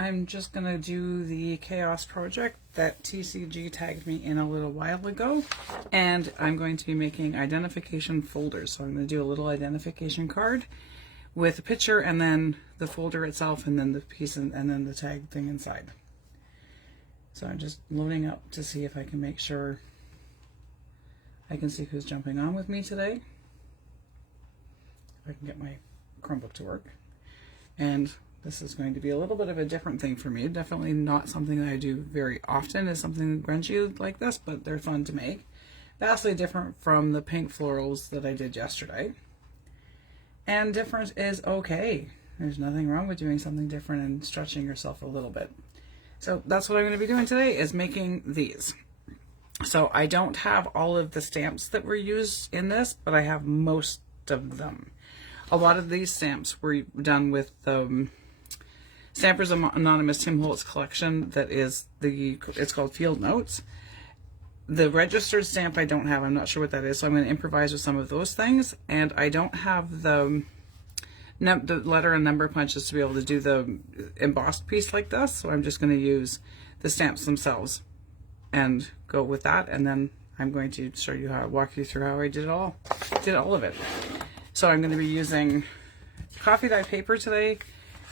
I'm just going to do the Chaos project that TCG tagged me in a little while ago, and I'm going to be making identification folders. So I'm going to do a little identification card with a picture and then the folder itself and then the piece and then the tag thing inside. So I'm just loading up to see if I can make sure I can see who's jumping on with me today. If I can get my Chromebook to work. And this is going to be a little bit of a different thing for me. Definitely not something that I do very often, is something grungy like this, but they're fun to make. Vastly different from the pink florals that I did yesterday. And different is okay. There's nothing wrong with doing something different and stretching yourself a little bit. So that's what I'm going to be doing today, is making these. So I don't have all of the stamps that were used in this, but I have most of them. A lot of these stamps were done with Stampers Anonymous Tim Holtz collection that is it's called Field Notes. The registered stamp I don't have. I'm not sure what that is, so I'm going to improvise with some of those things. And I don't have the letter and number punches to be able to do the embossed piece like this, so I'm just going to use the stamps themselves and go with that. And then I'm going to show you how, walk you through how I did all of it. So I'm going to be using coffee dye paper today,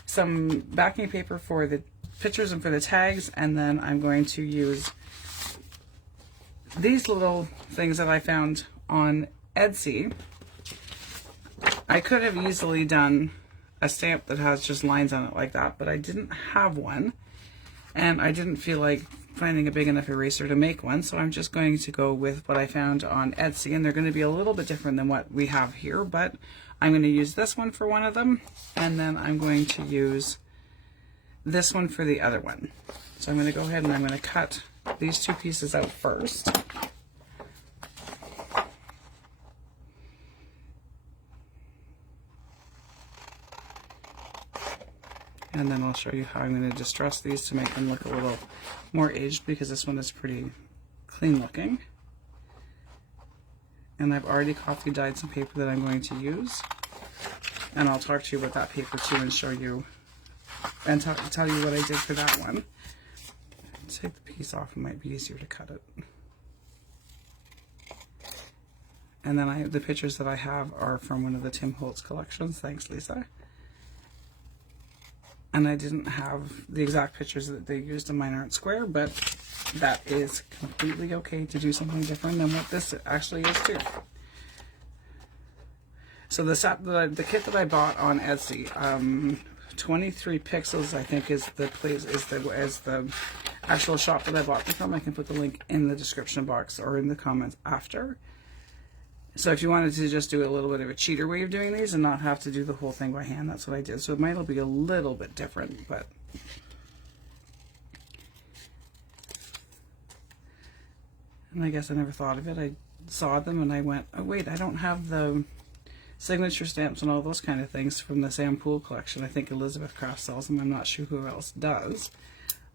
some backing paper for the pictures and for the tags, and then I'm going to use these little things that I found on Etsy. I could have easily done a stamp that has just lines on it like that, but I didn't have one, and I didn't feel like finding a big enough eraser to make one, so I'm just going to go with what I found on Etsy, and they're going to be a little bit different than what we have here, but I'm going to use this one for one of them, and then I'm going to use this one for the other one. So I'm going to go ahead and I'm going to cut these two pieces out first. And then I'll show you how I'm going to distress these to make them look a little more aged, because this one is pretty clean looking. And I've already coffee dyed some paper that I'm going to use. And I'll talk to you about that paper too and show you and tell you what I did for that one. Take the piece off, it might be easier to cut it. And then the pictures that I have are from one of the Tim Holtz collections. Thanks, Lisa. And I didn't have the exact pictures that they used, and mine aren't square, but that is completely okay to do something different than what this actually is too. So the kit that I bought on Etsy, 23 Pixels, I think is the actual shop that I bought them from. I can put the link in the description box or in the comments after. So if you wanted to just do a little bit of a cheater way of doing these and not have to do the whole thing by hand, that's what I did. So it might be a little bit different, but and I guess I never thought of it. I saw them and I went, oh wait, I don't have the signature stamps and all those kind of things from the Sam Poole collection. I think Elizabeth Craft sells them. I'm not sure who else does.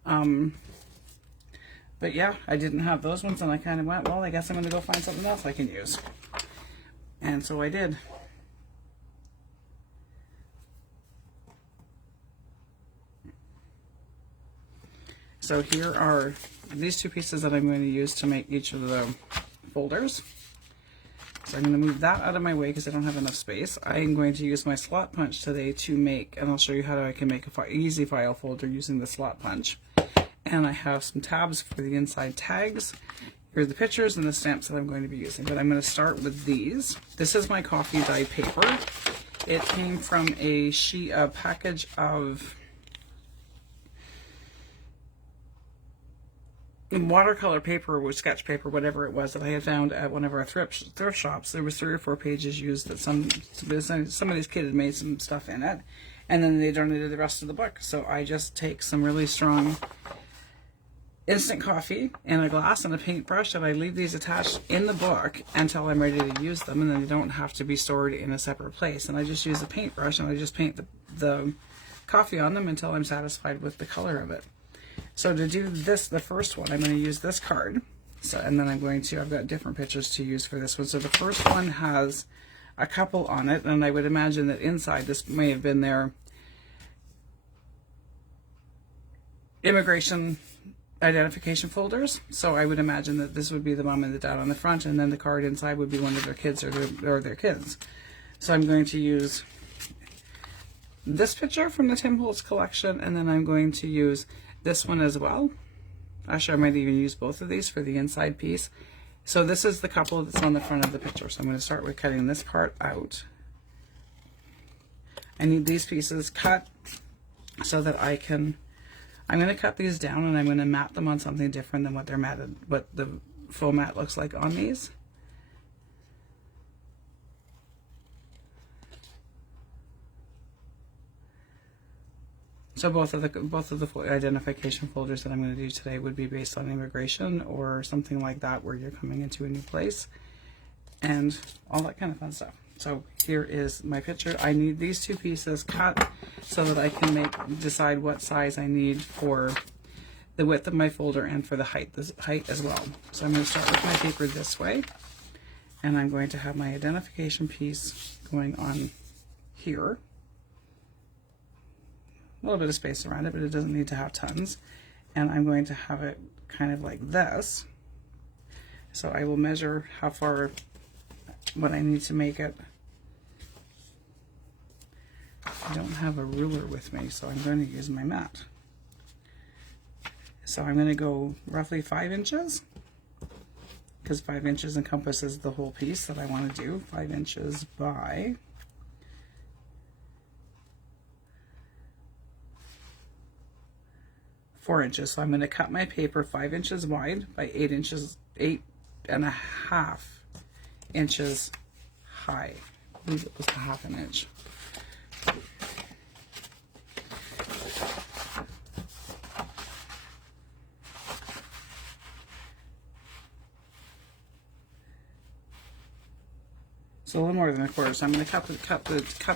But yeah, I didn't have those ones, and I kind of went, well, I guess I'm going to go find something else I can use. And so I did. So here are these two pieces that I'm going to use to make each of the folders. So I'm going to move that out of my way because I don't have enough space. I'm going to use my slot punch today to make, and I'll show you how I can make an easy file folder using the slot punch. And I have some tabs for the inside tags. Here's the pictures and the stamps that I'm going to be using, but I'm going to start with these. This is my coffee dye paper. It came from a package of watercolor paper or sketch paper, whatever it was, that I had found at one of our thrift shops. There was 3 or 4 pages used that somebody's kid had made some stuff in it, and then they donated the rest of the book. So I just take some really strong instant coffee in a glass and a paintbrush, and I leave these attached in the book until I'm ready to use them, and then they don't have to be stored in a separate place. And I just use a paintbrush and I just paint the coffee on them until I'm satisfied with the color of it. So to do this, the first one, I'm going to use this card. So, and then I've got different pictures to use for this one. So the first one has a couple on it, and I would imagine that inside this may have been their immigration identification folders. So I would imagine that this would be the mom and the dad on the front, and then the card inside would be one of their kids or their kids. So I'm going to use this picture from the Tim Holtz collection, and then I'm going to use this one as well. Actually, I might even use both of these for the inside piece. So this is the couple that's on the front of the picture. So I'm going to start with cutting this part out. I need these pieces cut so that I'm going to cut these down, and I'm going to mat them on something different than what they're matted, what the faux mat looks like on these. So both of the identification folders that I'm going to do today would be based on immigration or something like that, where you're coming into a new place and all that kind of fun stuff. So here is my picture. I need these two pieces cut so that I can decide what size I need for the width of my folder and for the height as well. So I'm going to start with my paper this way, and I'm going to have my identification piece going on here. A little bit of space around it, but it doesn't need to have tons. And I'm going to have it kind of like this. So I will measure how far, what I need to make it. I don't have a ruler with me, so I'm going to use my mat. So I'm going to go roughly 5 inches, because 5 inches encompasses the whole piece that I want to do. 5 inches by 4 inches. So I'm going to cut my paper 5 inches wide by 8.5 inches high. I believe it was a half an inch. So a little more than a quarter. So I'm going to cut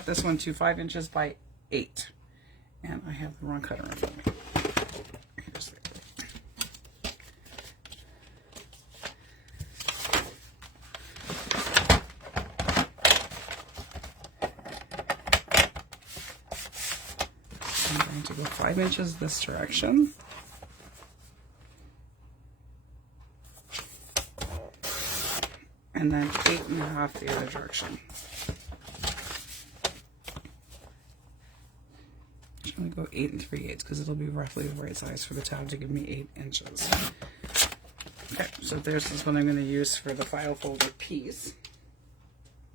this one to 5 inches by 8. And I have the wrong cutter in front of me. I'm going to go 5 inches this direction. And then 8.5 the other direction. I'm going to go 8 3/8 because it'll be roughly the right size for the tab to give me 8 inches. Okay, so this is what I'm going to use for the file folder piece.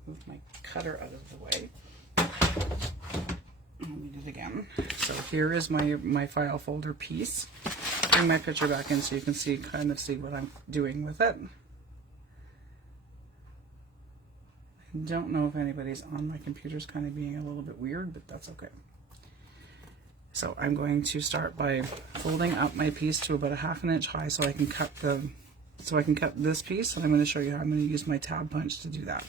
Move my cutter out of the way. I'll need it again. So here is my file folder piece. Bring my picture back in so you can kind of see what I'm doing with it. I don't know if anybody's on. My computer's kind of being a little bit weird, but that's okay. So I'm going to start by folding up my piece to about 1/2 inch high so I can cut this piece, and I'm going to show you how I'm going to use my tab punch to do that.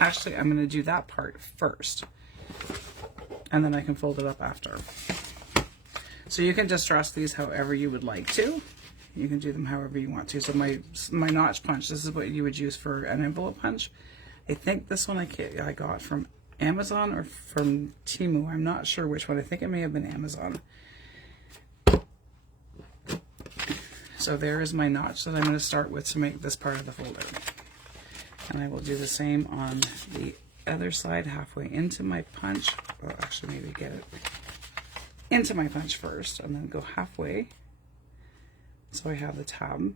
Actually, I'm going to do that part first, and then I can fold it up after. So you can distress these however you would like to. You can do them however you want to. So my notch punch, this is what you would use for an envelope punch. I think this one I got from Amazon or from Temu. I'm not sure which one. I think it may have been Amazon. So there is my notch that I'm going to start with to make this part of the folder. And I will do the same on the other side, halfway into my punch. Well, actually, maybe get it into my punch first, and then go halfway. So I have the tab.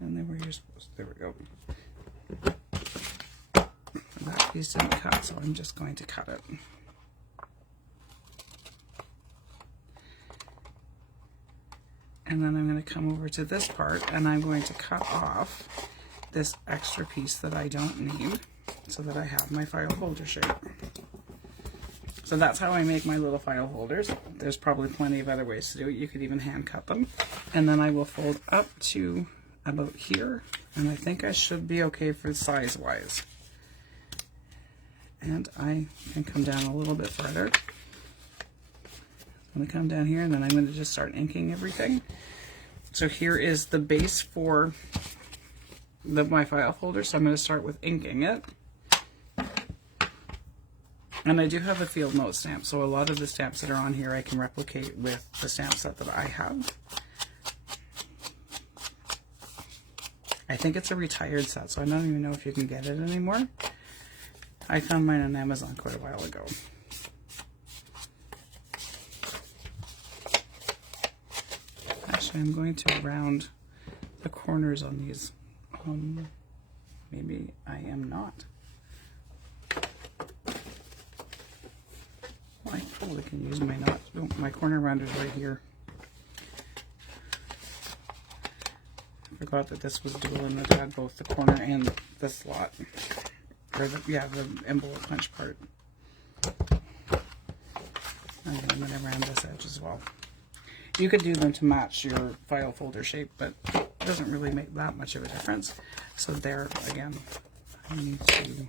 And then where you're supposed to, there we go. That piece didn't cut, so I'm just going to cut it. And then I'm going to come over to this part, and I'm going to cut off this extra piece that I don't need so that I have my file holder shape. So that's how I make my little file holders. There's probably plenty of other ways to do it. You could even hand cut them. And then I will fold up to about here, and I think I should be okay for size wise. And I can come down a little bit further. I'm going to come down here, and then I'm going to just start inking everything. So here is the base for my file folder. So I'm going to start with inking it. And I do have a field note stamp, so a lot of the stamps that are on here I can replicate with the stamp set that I have. I think it's a retired set, so I don't even know if you can get it anymore. I found mine on Amazon quite a while ago. Actually, I'm going to round the corners on these. Maybe I am not. Well, I probably can use my knot. Oh, my corner rounder's right here. I forgot that this was dual and it had both the corner and the slot. Or the envelope punch part. And I'm going to round this edge as well. You could do them to match your file folder shape, but it doesn't really make that much of a difference. So there, again, I need to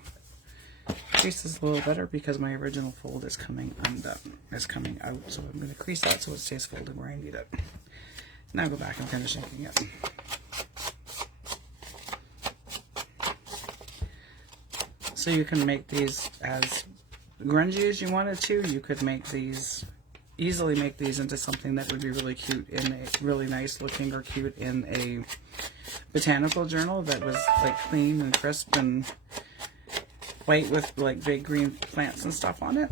crease this a little better because my original fold is coming undone, is coming out. So I'm going to crease that so it stays folded where I need it. Now go back and finish inking it. So you can make these as grungy as you wanted to. You could make these, easily make these into something that would be really cute in a really nice looking, or cute in a botanical journal that was like clean and crisp and white with like big green plants and stuff on it.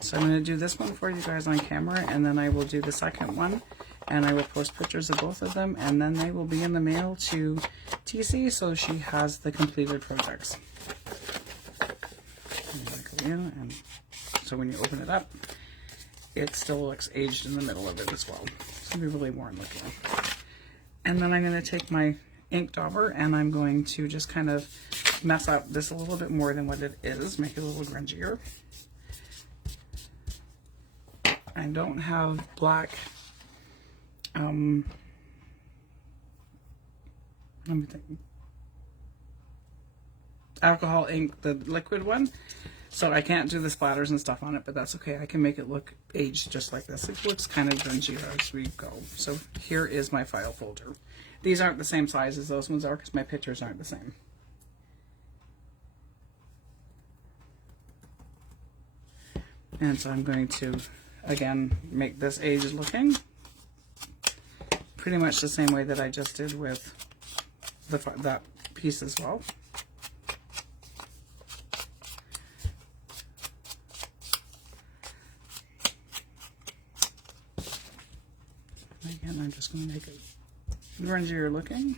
So I'm going to do this one for you guys on camera, and then I will do the second one, and I will post pictures of both of them, and then they will be in the mail to TC, so she has the completed projects. I'm going to go in, and so when you open it up, it still looks aged in the middle of it as well. It's going to be really worn looking. And then I'm going to take my ink dauber, and I'm going to just kind of mess up this a little bit more than what it is, make it a little grungier. I don't have black, let me think, alcohol ink, the liquid one, so I can't do the splatters and stuff on it, but that's okay. I can make it look aged just like this. It looks kind of grungy as we go. So here is my file folder. These aren't the same size as those ones are because my pictures aren't the same. And so I'm going to again make this aged looking pretty much the same way that I just did with that piece as well. Again, I'm just going to make it grungier looking.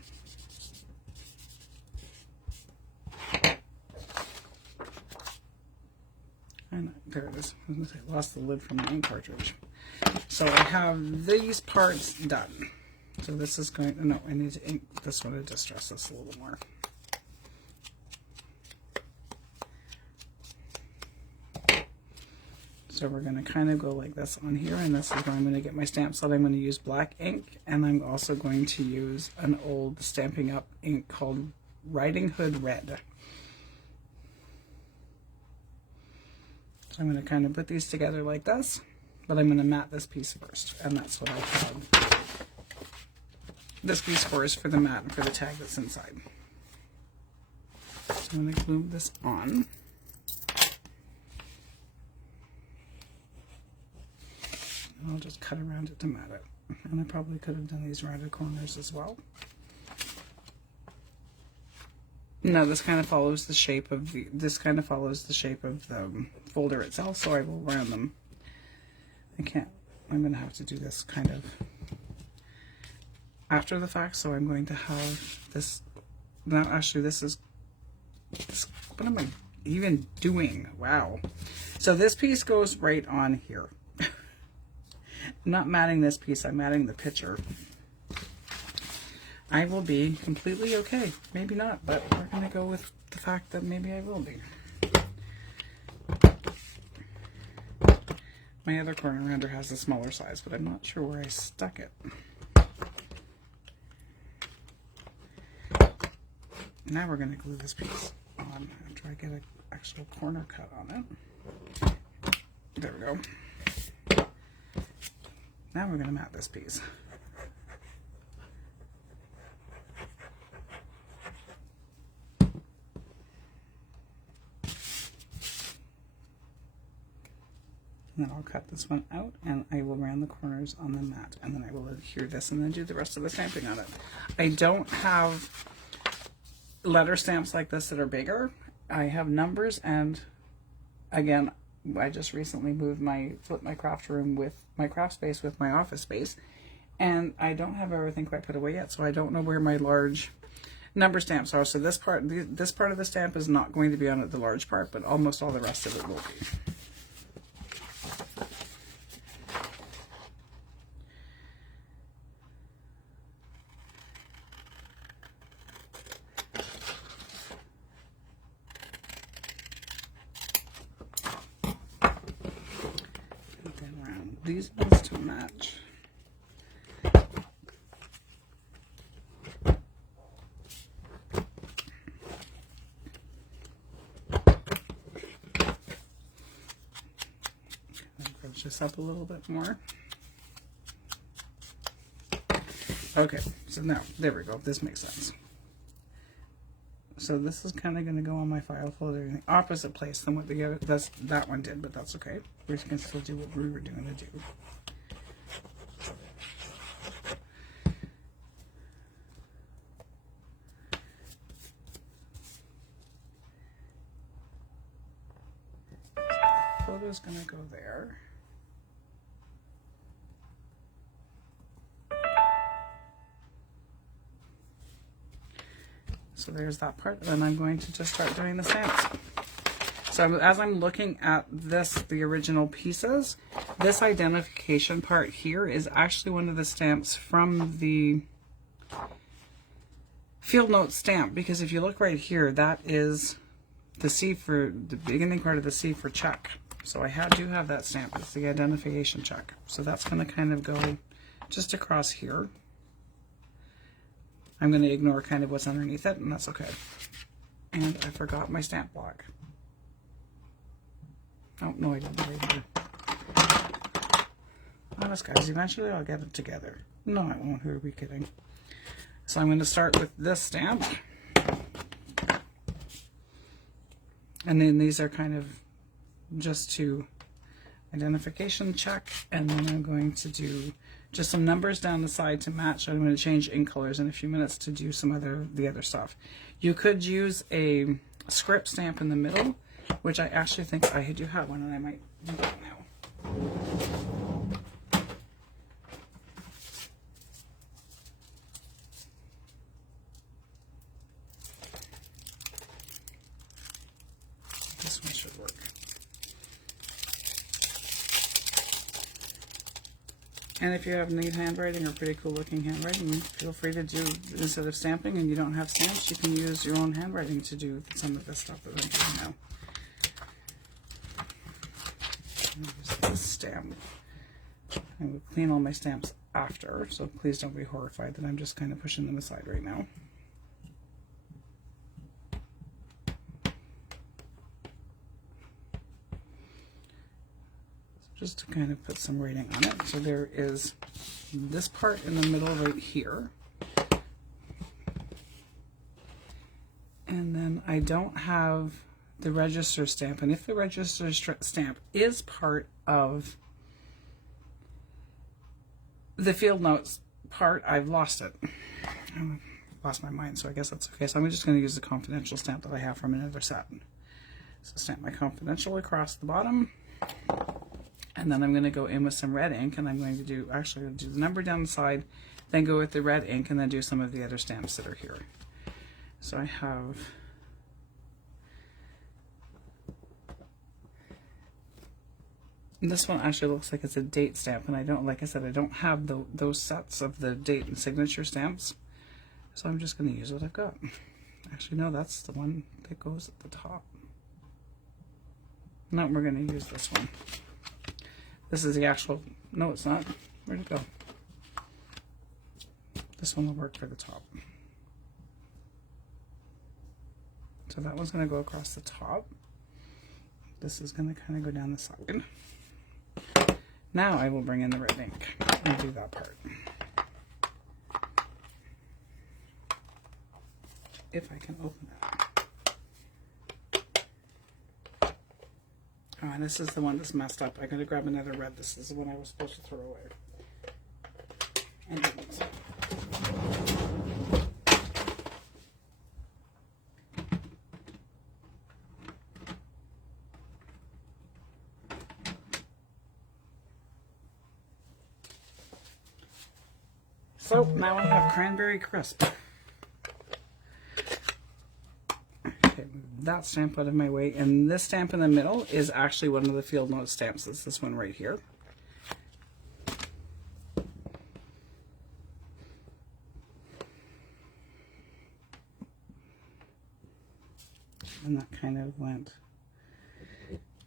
And there it is. I was going to say, I lost the lid from the ink cartridge. So I have these parts done. So this is going, no, I need to ink this one to distress this a little more. So we're going to kind of go like this on here, and this is where I'm going to get my stamp set. I'm going to use black ink, and I'm also going to use an old Stampin' Up! Ink called Riding Hood Red. So I'm going to kind of put these together like this, but I'm going to mat this piece first, and that's what I have this piece for, is for the mat and for the tag that's inside. So I'm going to glue this on. I'll just cut around it to mat it. And I probably could have done these rounded corners as well. No, this kind of follows the shape of the folder itself, so I will round them. I'm going to have to do this kind of after the fact, so I'm going to have this, now actually this, what am I even doing? Wow. So this piece goes right on here. I'm not matting this piece, I'm matting the picture. I will be completely okay. Maybe not, but we're going to go with the fact that maybe I will be. My other corner rounder has a smaller size, but I'm not sure where I stuck it. Now we're going to glue this piece on after I get an actual corner cut on it. There we go. Now we're going to mat this piece. And then I'll cut this one out and I will round the corners on the mat, and then I will adhere this and then do the rest of the stamping on it. I don't have letter stamps like this that are bigger. I have numbers, and again, I just recently flipped my craft room with my craft space with my office space, and I don't have everything quite put away yet, so I don't know where my large number stamps are. So this part of the stamp is not going to be on the large part, but almost all the rest of it will be. These ones to match. Crunch this up a little bit more. Okay, so now, there we go. This makes sense. So this is kind of going to go on my file folder in the opposite place than what that one did, but that's okay. We're just going to still do what we were doing to do. Photo's going to go there. So there's that part, and I'm going to just start doing the stamps. So as I'm looking at the original pieces, this identification part here is actually one of the stamps from the field note stamp, because if you look right here, that is the C for the beginning part of the C for check. So I do have that stamp. It's the identification check. So that's going to kind of go just across here. I'm going to ignore kind of what's underneath it, and that's okay. And I forgot my stamp block. Oh, no, I didn't right here. Honest guys, eventually I'll get it together. No, I won't. Who are we kidding? So I'm going to start with this stamp. And then these are kind of just to identification check, and then I'm going to do just some numbers down the side to match. I'm going to change ink colors in a few minutes to do the other stuff. You could use a script stamp in the middle, which I actually think I do have one, and I might do that now. This one should work. And if you have neat handwriting or pretty cool looking handwriting, feel free to do, instead of stamping and you don't have stamps, you can use your own handwriting to do some of this stuff that I'm doing now. Use this stamp. I will clean all my stamps after, so please don't be horrified that I'm just kind of pushing them aside right now. Just to kind of put some writing on it. So there is this part in the middle right here. And then I don't have the register stamp. And if the register stamp is part of the field notes part, I've lost it. I lost my mind, so I guess that's okay. So I'm just going to use the confidential stamp that I have from another set. So stamp my confidential across the bottom. And then I'm going to go in with some red ink, and I'm going to do the number down the side, then go with the red ink, and then do some of the other stamps that are here. So I have this one actually looks like it's a date stamp, and I don't, like I said, I don't have those sets of the date and signature stamps. So I'm just going to use what I've got. Actually, no, that's the one that goes at the top. No, we're going to use this one. This is the actual, no it's not, where'd it go? This one will work for the top. So that one's going to go across the top. This is going to kind of go down the side. Now I will bring in the red ink and do that part. If I can open that. Oh, and this is the one that's messed up. I'm going to grab another red. This is the one I was supposed to throw away. And didn't. So now I have Cranberry Crisp. Okay, that stamp out of my way, and this stamp in the middle is actually one of the Field Notes stamps. It's this one right here. And that kind of went.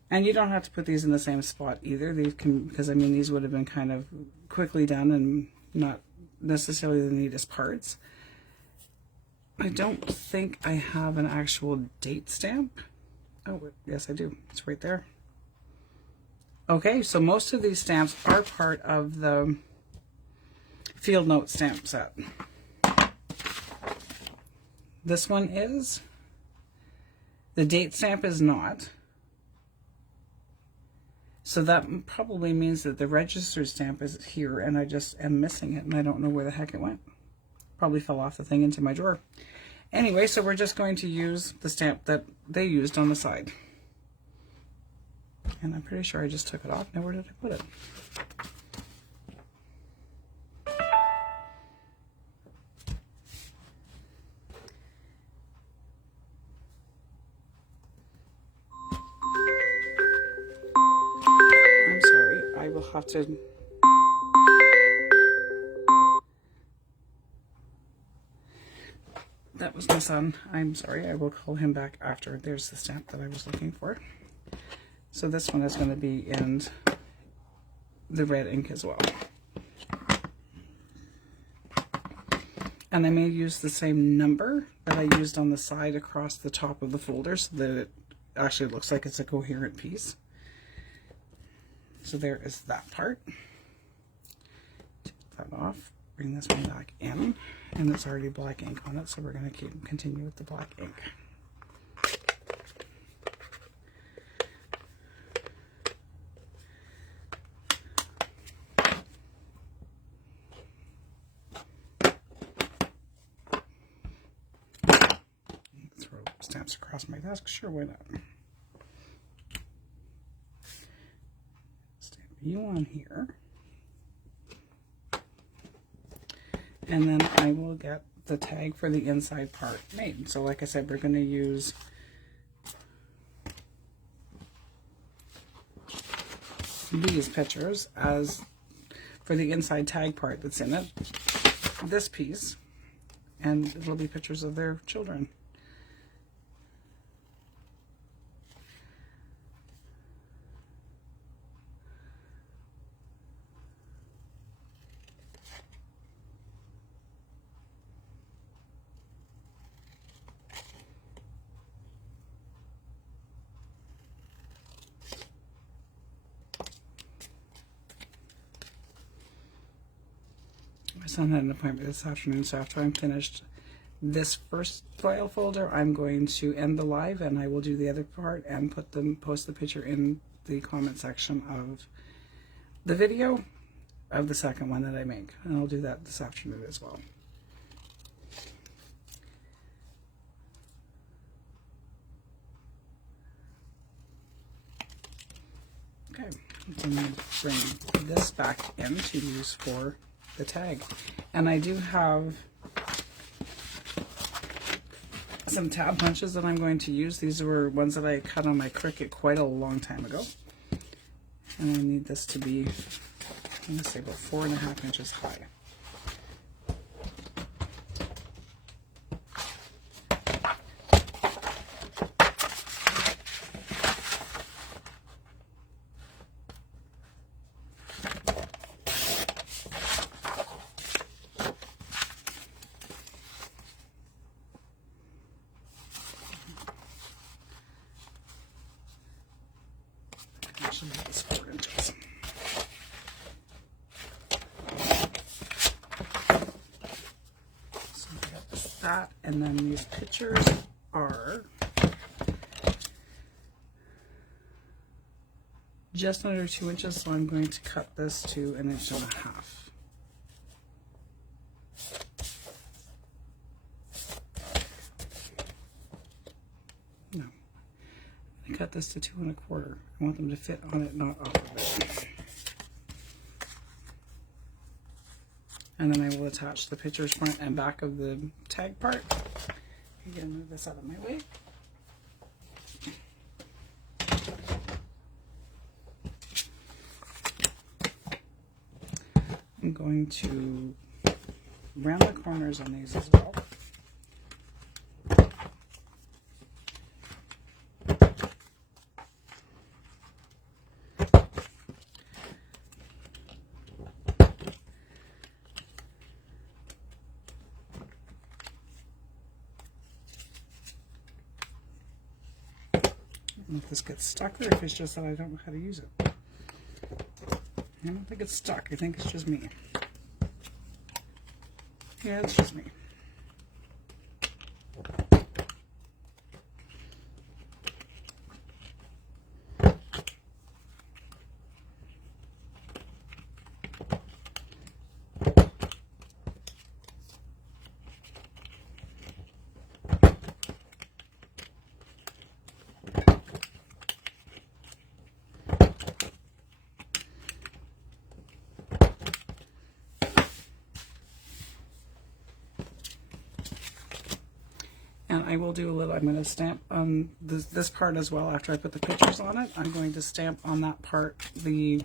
And you don't have to put these in the same spot either. These can, because I mean these would have been kind of quickly done and not necessarily the neatest parts. I don't think I have an actual date stamp. Oh, yes I do. It's right there. Okay, so most of these stamps are part of the Field Note stamp set. This one is. The date stamp is not. So that probably means that the registered stamp is here and I just am missing it and I don't know where the heck it went. Probably fell off the thing into my drawer. Anyway, so we're just going to use the stamp that they used on the side. And I'm pretty sure I just took it off. Now where did I put it? Have to that was my son. I'm sorry, I will call him back after. There's the stamp that I was looking for. So this one is going to be in the red ink as well. And I may use the same number that I used on the side across the top of the folder so that it actually looks like it's a coherent piece. So there is that part. Take that off, bring this one back in, and it's already black ink on it, so we're going to continue with the black ink. Throw stamps across my desk, sure, why not? You on here, and then I will get the tag for the inside part made. So like I said, we're going to use these pictures as for the inside tag part that's in it, this piece, and it'll be pictures of their children. My son had an appointment this afternoon, so after I'm finished this first file folder, I'm going to end the live and I will do the other part and post the picture in the comment section of the video of the second one that I make. And I'll do that this afternoon as well. Okay, I'm going to bring this back in to use for the tag. And I do have some tab punches that I'm going to use. These were ones that I cut on my Cricut quite a long time ago. And I need this to be, I'm going to say about 4.5 inches high. Actually, that's 4 inches. that. And then these pictures are just under 2 inches, so I'm going to cut this to 1.5 inches. No, I cut this to 2 1/4. I want them to fit on it, not off of it. And then I will attach the pictures front and back of the tag part. Again, move this out of my way. I'm going to round the corners on these as well. I don't know if this gets stuck or if it's just that I don't know how to use it. I don't think it's stuck. I think it's just me. Yeah, it's just me. And I will do a little, I'm going to stamp on this part as well after I put the pictures on it. I'm going to stamp on that part the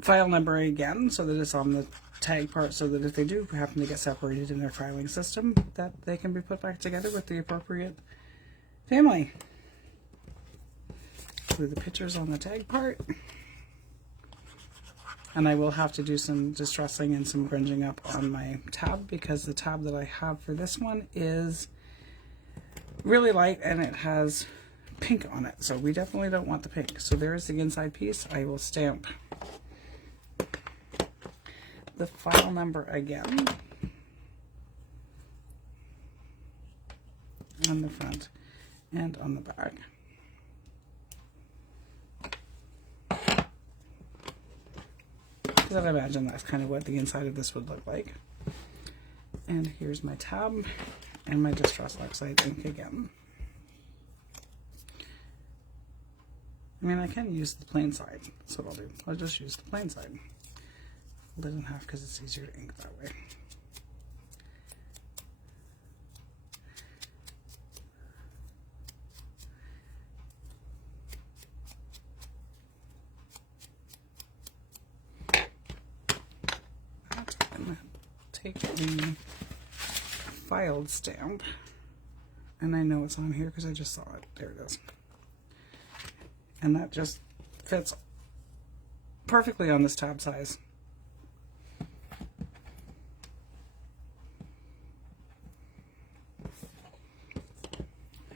file number again so that it's on the tag part, so that if they do happen to get separated in their filing system, that they can be put back together with the appropriate family. So the pictures on the tag part. And I will have to do some distressing and some grunging up on my tab, because the tab that I have for this one is really light and it has pink on it. So we definitely don't want the pink. So there is the inside piece. I will stamp the file number again on the front and on the back. Because I imagine that's kind of what the inside of this would look like. And here's my tab and my Distress Oxide ink again. I mean, I can use the plain side. That's what I'll do. I'll just use the plain side. Fold it in half because it's easier to ink that way. Take the filed stamp, and I know it's on here because I just saw it. There it is. And that just fits perfectly on this tab size.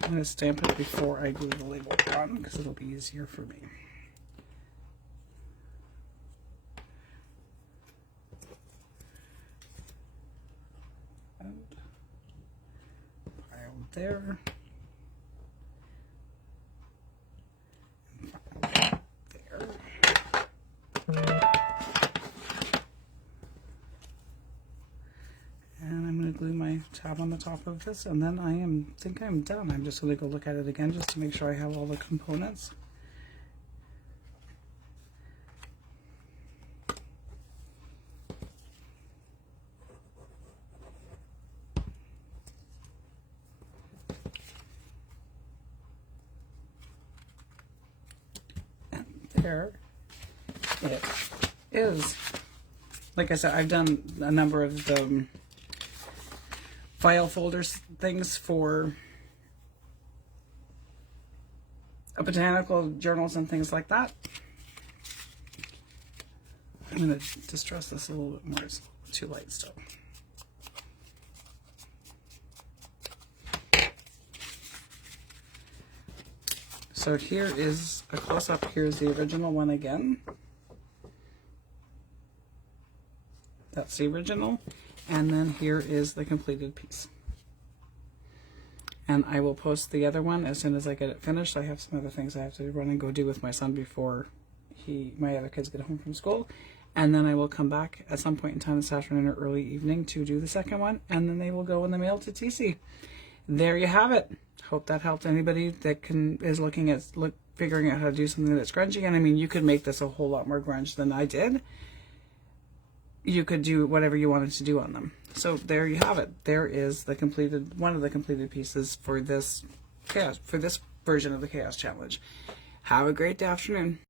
I'm going to stamp it before I glue the label on because it'll be easier for me. There. There. And I'm going to glue my tab on the top of this, and then I think I'm done. I'm just going to go look at it again just to make sure I have all the components. There it is. Like I said, I've done a number of the file folders things for botanical journals and things like that. I'm going to distress this a little bit more. It's too light still. So here is a close-up. Here's the original one again. That's the original. And then here is the completed piece. And I will post the other one as soon as I get it finished. I have some other things I have to run and go do with my son before my other kids get home from school. And then I will come back at some point in time this afternoon or early evening to do the second one. And then they will go in the mail to TC. There you have it. Hope that helped anybody that is looking at figuring out how to do something that's grungy. And I mean, you could make this a whole lot more grunge than I did. You could do whatever you wanted to do on them. So there you have it. There is one of the completed pieces for this version of the Chaos Challenge. Have a great afternoon.